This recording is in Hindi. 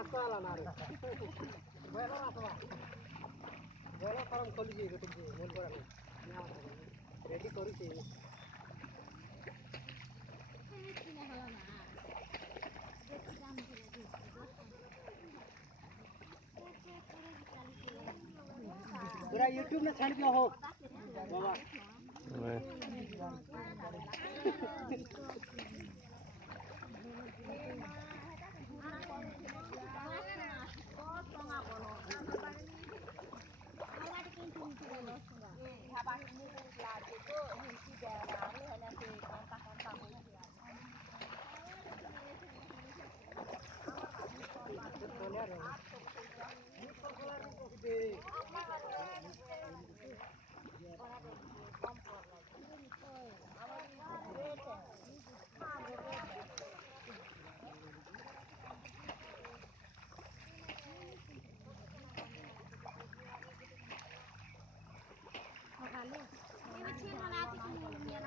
masalah nari. Bela apa? Bela farm kholi je gote je mon kora ni. Ready kori je. पूरा YouTube में छाड़ दिया हो बाबा